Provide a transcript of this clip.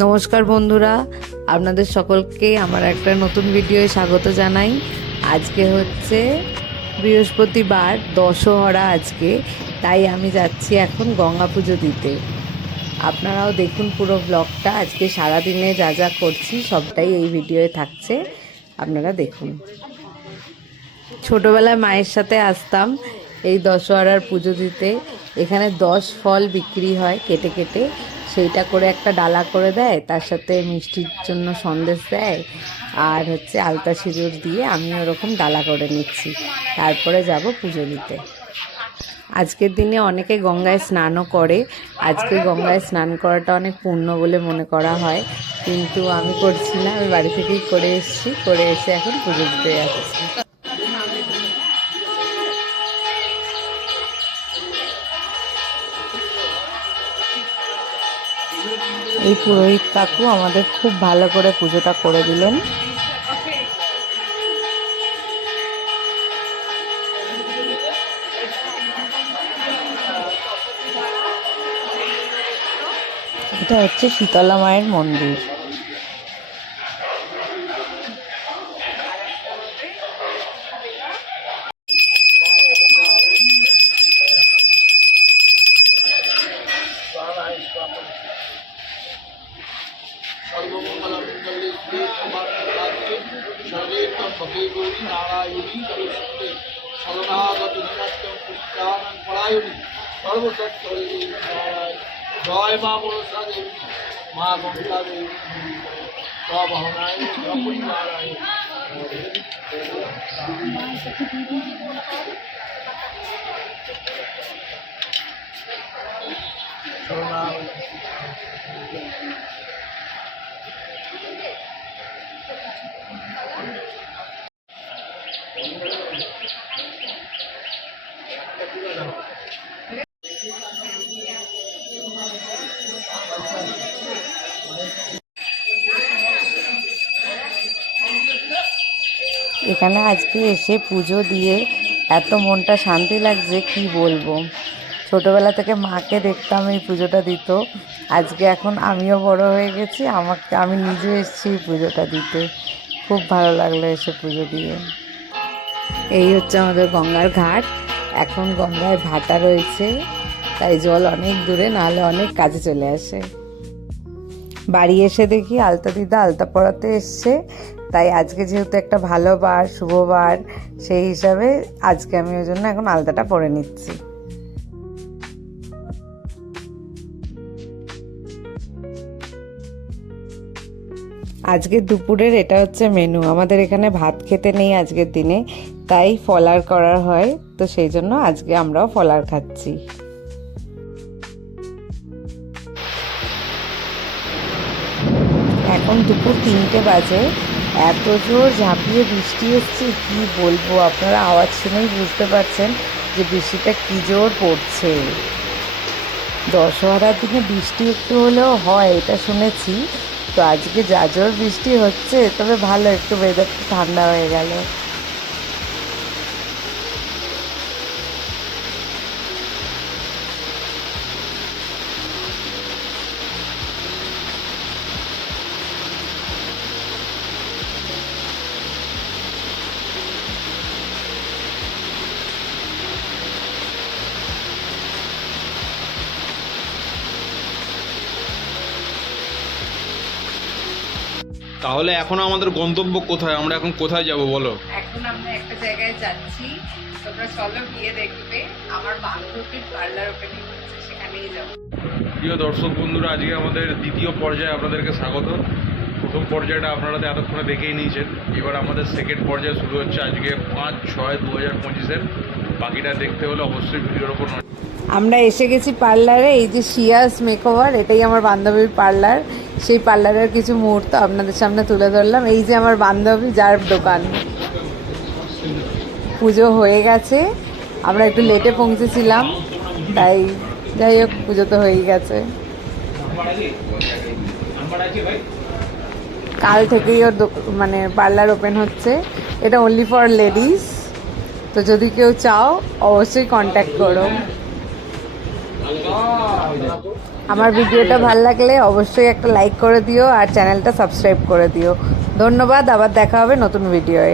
নমস্কার বন্ধুরা, আপনাদের সকলকে আমার একটা নতুন ভিডিওয়ে স্বাগত জানাই। আজকে হচ্ছে বৃহস্পতিবার, দশহরা আজকে, তাই আমি যাচ্ছি এখন গঙ্গা পুজো দিতে। আপনারাও দেখুন পুরো ব্লগটা, আজকে সারাদিনে যা যা করছি, সবটাই এই ভিডিওয়ে থাকছে, আপনারা দেখুন। ছোটোবেলায় মায়ের সাথে আসতাম এই দশহরার পুজো দিতে, এখানে দশ ফল বিক্রি হয় কেটে কেটে সেইটা করে একটা ডালা করে দেয়, তার সাথে মিষ্টির জন্য সন্দেশ দেয়, আর হচ্ছে আলতা সিঁদুর দিয়ে আমি ওরকম ডালা করে নিচ্ছি। তারপরে যাব পুজো দিতে। আজকের দিনে অনেকে গঙ্গায় স্নানও করে। আজকে গঙ্গায় স্নান করাটা অনেক পুণ্য বলে মনে করা হয়। কিন্তু আমি করছি না, আমি বাড়ি থেকেই করে এসেছি, করে এসে এখন পুজো দিতে যাচ্ছি। এই পুরোহিত কাকু আমাদের খুব ভালো করে পুজোটা করে দিলেন। এটা হচ্ছে শীতলা মায়ের মন্দির। গৌরী নারায়ণী সরস্বতী শরণাগত পরিত্রাণ পরায়ণী নারায়ণ জয় মা মনসা দেবী, মা গঙ্গা দেবী স্বভাবনায় জপরি নারায়ণ। শরণাগত এখানে আজকে এসে পুজো দিয়ে এত মনটা শান্তি লাগছে, কি বলব? ছোটোবেলা থেকে মাকে দেখতাম এই পুজোটা দিত। আজকে এখন আমিও বড় হয়ে গেছি, আমাকে, আমি নিজে এসেছি এই পুজোটা দিতে। খুব ভালো লাগল এসে পুজো দিয়ে। এই হচ্ছে আমাদের গঙ্গার ঘাট। এখন গঙ্গায় ভাটা রয়েছে, তাই জল অনেক দূরে, নাহলে অনেক কাজে চলে আসে। বাড়ি এসে দেখি আলতা দিদা আলতা পড়াতে এসছে। তাই আজকে যেহেতু একটা ভালো বার, শুভ বার, সেই হিসাবে আজকে আমি ওই জন্য এখন আলতাটা পরে নিচ্ছি। আজকে দুপুরের এটা হচ্ছে মেনু আমাদের এখানে ভাত খেতে নেই আজকের দিনে, তাই ফলার করার হয়, তো সেই জন্য আজকে আমরাও ফলার খাচ্ছি। এখন দুপুর তিনটে বাজে। এত জোর ঝাঁপিয়ে বৃষ্টি এসছে, কি বলব? আপনারা আওয়াজ শুনেই বুঝতে পারছেন যে বৃষ্টিটা কি জোর পড়ছে। দশহরার দিনে বৃষ্টি একটু হলেও হয়, এটা শুনেছি। তো আজকে যা জোর বৃষ্টি হচ্ছে, তবে ভালো, একটু ওয়েদারটা ঠান্ডা হয়ে গেল। তাহলে এখন আমাদের গন্তব্য কোথায়? আমরা এখন কোথায় যাব বলো? এখন আমরা একটা জায়গায় যাচ্ছি। তোমরা চলো গিয়ে দেখবে। আমার বান্ধবীর পার্লার ওপেনিং হচ্ছে সেখানেই যাব। প্রিয় দর্শক বন্ধুরা আজকে আমাদের দ্বিতীয় পর্যায়ে আপনাদেরকে স্বাগত। প্রথম পর্যায়টা আপনারা তো এতক্ষণে দেখেই নিয়েছেন। এবার আমাদের সেকেন্ড পর্যায়ে শুরু হচ্ছে আজকে পাঁচ ছয় দু হাজার পঁচিশের। বাকিটা দেখতে হলে অবশ্যই ভিডিওর ওপর আমরা এসে গেছি পার্লারে, এই যে শিয়াস মেকওভার এটাই আমার বান্ধবীর পার্লার। সেই পার্লারের কিছু মুহূর্ত আপনাদের সামনে তুলে ধরলাম। এই যে আমার বান্ধবী, যার দোকান। পুজো হয়ে গেছে। আমরা একটু লেটে পৌঁছেছিলাম, তাই যাই হোক, পুজো তো হয়েই গেছে। কাল থেকেই ওর মানে পার্লার ওপেন হচ্ছে। এটা অনলি ফর লেডিস তো যদি কেউ চাও, অবশ্যই কন্ট্যাক্ট করো। আমার ভিডিওটা ভালো লাগলে অবশ্যই একটা লাইক করে দিও আর চ্যানেলটা সাবস্ক্রাইব করে দিও। ধন্যবাদ, আবার দেখা হবে নতুন ভিডিওয়ে